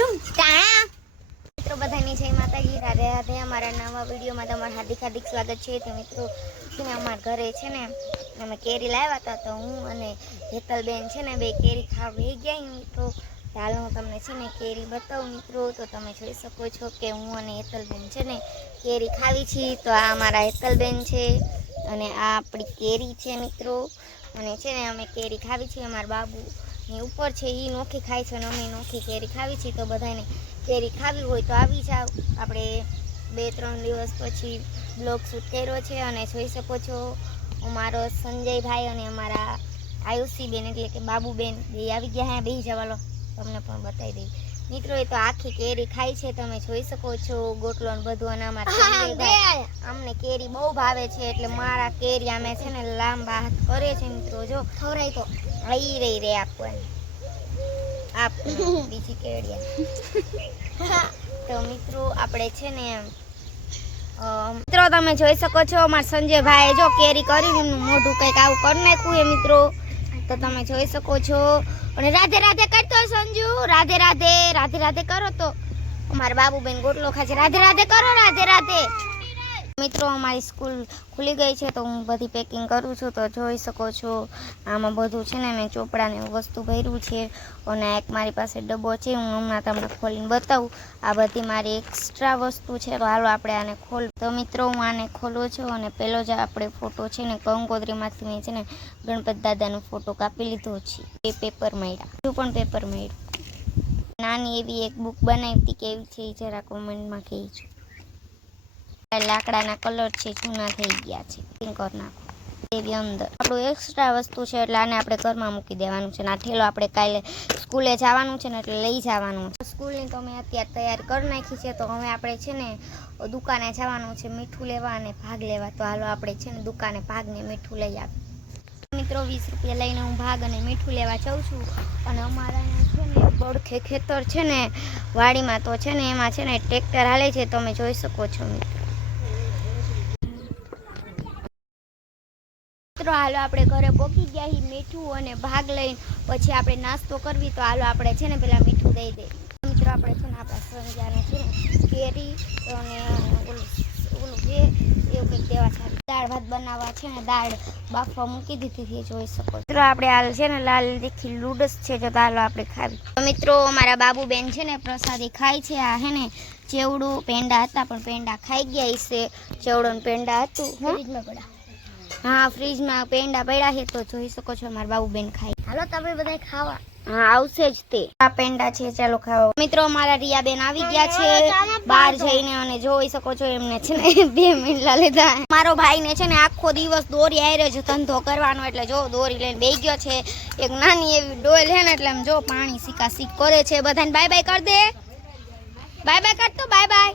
મિત્રો બધાની જય માતાજી, રાધે રાધે। અમારા નવા વિડીયોમાં તમારું હાર્દિક હાર્દિક સ્વાગત છે। તો મિત્રો અમારા ઘરે છે ને અમે કેરી લાવ્યા હતા, તો હું અને હેતલબેન છે ને બે કેરી ખાવા ગયા મિત્રો। ચાલો હું તમને છે ને કેરી બતાવું મિત્રો। તો તમે જોઈ શકો છો કે હું અને હેતલબેન છે ને કેરી ખાવી છીએ। તો આ અમારા હેતલબેન છે અને આ આપણી કેરી છે મિત્રો। અને છે ને અમે કેરી ખાવી છીએ, અમારા બાબુની ઉપર છે એ નોખી ખાય છે અને અમે નોખી કેરી ખાવી છીએ। તો બધાને કેરી ખાવી હોય તો આવી જાવ। આપણે 2-3 દિવસ પછી બ્લોગ શૂટ કર્યો છે અને જોઈ શકો છો અમારો સંજયભાઈ અને અમારા આયુષીબેન એટલે કે બાબુબેન બે આવી ગયા। હા બેસી જવાલો, તમને પણ બતાવી દઈ મિત્રો। એ તો આખી કેરી ખાય છે, તમે જોઈ શકો છો ગોટલો ને બધું। અને અમારા સંજયભાઈ અમને કેરી બહુ ભાવે છે એટલે મારા કેરી અમે છે ને લાંબા હાથ કરે છે મિત્રો। જો ખવરાય તો આવી રહી રે આપવાની આપ બીજી કેળિયા। તો મિત્રો આપણે છે ને મિત્રો તમે જોઈ શકો છો અમારા સંજયભાઈ જો કેરી કરી એમનું મોઢું કંઈક આવું કરી નાખ્યું એ મિત્રો। તો તમે જોઈ શકો છો અને રાધે રાધે કરતો સંજુ, રાધે રાધે રાધે રાધે કરો। તો અમારા બાબુબેન ગોટલો ખાય છે, રાધે રાધે કરો, રાધે રાધે। મિત્રો અમારી સ્કૂલ ખુલી ગઈ છે તો હું બધી પેકિંગ કરું છું। તો જોઈ શકો છો આમાં બધું છે ને મેં ચોપડાને વસ્તુ ભર્યું છે અને એક મારી પાસે ડબ્બો છે, હું હમણાં તમને ખોલીને બતાવું। આ બધી મારી એક્સ્ટ્રા વસ્તુ છે, તો હાલો આપણે આને ખોલ। તો મિત્રો હું આને ખોલું છું અને પેલો જ આપણે ફોટો છે ને કંકોત્રીમાંથી મેં છે ને ગણપત દાદાનો ફોટો કાપી લીધો છે। એ પેપર મળ્યા, હજુ પણ પેપર મળ્યું। નાની એવી એક બુક બનાવી હતી, કેવી છે એ જરા કોમેન્ટમાં કહેજો। લાકડાના કલર છે જૂના થઈ ગયા છે, પિંકર નાખો એવી અંદર આપણું એક્સ્ટ્રા વસ્તુ છે એટલે આને આપણે ઘરમાં મૂકી દેવાનું છે। આ ઠેલો આપણે કાલે સ્કૂલે જવાનું છે ને એટલે લઈ જવાનું છે। સ્કૂલની તો મેં અત્યારે તૈયાર કરી નાખી છે, તો હવે આપણે છે ને દુકાને જવાનું છે મીઠું લેવા અને ભાગ લેવા। તો હાલો આપણે છે ને દુકાને ભાગને મીઠું લઈ આવીએ મિત્રો। 20 રૂપિયા લઈને હું ભાગ અને મીઠું લેવા જાઉં છું। અને અમારા છે ને બળખે ખેતર છે ને વાડીમાં, તો છે ને એમાં છે ને ટ્રેક્ટર હાલે છે, તમે જોઈ શકો છો મિત્રો। હાલો આપણે ઘરે પહોંચી ગયા છીએ મીઠું અને ભાગ લઈને પછી આપણે નાસ્તો કરવી। તો હાલો આપણે છે ને પેલા મીઠું દઈ દઈએ મિત્રો। આપણે છે ને આપણા સંજાને છે ને કેરી અને ઓલું જે એવું કંઈક દેવા છે, દાળ ભાત બનાવવા છે ને દાળ બાફવા મૂકી દીધી જોઈ શકો મિત્રો। આપણે હાલ છે ને લાલ તીખી લૂડસ છે, જો હાલો આપણે ખાવી। તો મિત્રો અમારા બાબુબેન છે ને પ્રસાદી ખાય છે। આ હે ને ચેવડું પેંડા હતા પણ પેંડા ખાઈ ગયા છે, ચેવડો ને પેંડા હતું ફ્રીજમાં પડ્યા। હા ફ્રીજમાં પેંડા પડ્યા છે, તો જોઈ શકો છો અમારા બાબુબેન ખાય। હાલો તમે બધા ખાવા। હા આવશે જ તે, આ પેંડા છે ચાલો ખાવા। મિત્રો અમારા રિયાબેન આવી ગયા છે બહાર જઈને અને જોઈ શકો છો એમને છે ને 2 મીંડલા લીધા। મારો ભાઈ ને છે ને આખો દિવસ દોરી આયરે જ ધંધો કરવાનો એટલે જો દોરી લઈને બેસી ગયો છે। એક નાની એવી ડોલ છે ને એટલે આમ જો પાણી સીકા સીક કરે છે। બધાને બાય બાય કર દે, બાય બાય કર, તો બાય બાય,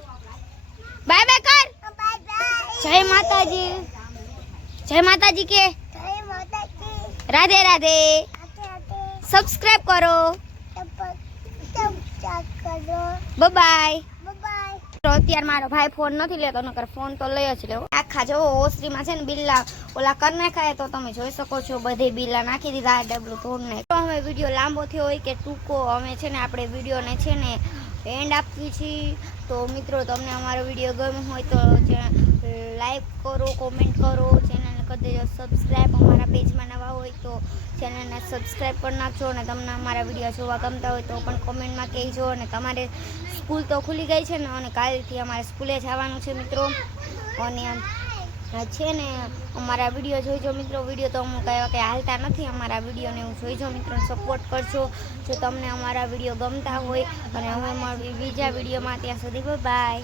બાય બાય કર, જય માતાજી, જય માતાજી કે, રાધે રાધે, સબસ્ક્રાઇબ કરો, બાય બાય। તો અત્યારે મારો ભાઈ ફોન નથી લેતો, નકર ફોન તો લઈ જ લેવો। આખા જો ઓસરીમાં છે ને બિલ્લા ઓલા કરી નાખાય, તો તમે જોઈ શકો છો બધે બિલ્લા નાખી દીધા, ડબલું તોડ નાખ્યું। તો હવે વિડીયો લાંબો થયો હોય કે ટૂંકો, અમે છે ને આપણે વિડીયોને છે ને એન્ડ આપવી છીએ। તો મિત્રો તમને અમારો વિડીયો ગમ્યો હોય તો લાઈક કરો, કોમેન્ટ કરો, ચેનલને કરી દેજો સબસ્ક્રાઈબ। અમારા પેજમાં નવા હોય તો ચેનલને સબસ્ક્રાઈબ કરી નાખજો અને તમને અમારા વિડીયો જોવા ગમતા હોય તો પણ કોમેન્ટમાં કહેજો। અને તમારે સ્કૂલ તો ખુલી ગઈ છે ને અને કાલથી અમારે સ્કૂલે જવાનું છે મિત્રો। અને છે ને અમારા વિડીયો જોઈજો મિત્રો। વિડીયો તો હું કંઈ હાલતા નથી, અમારા વિડીયોને હું જોઈજો મિત્રો, સપોર્ટ કરજો જો તમને અમારા વિડીયો ગમતા હોય। અને હવે મળવી બીજા વિડીયોમાં, ત્યાં સુધી બાય બાય।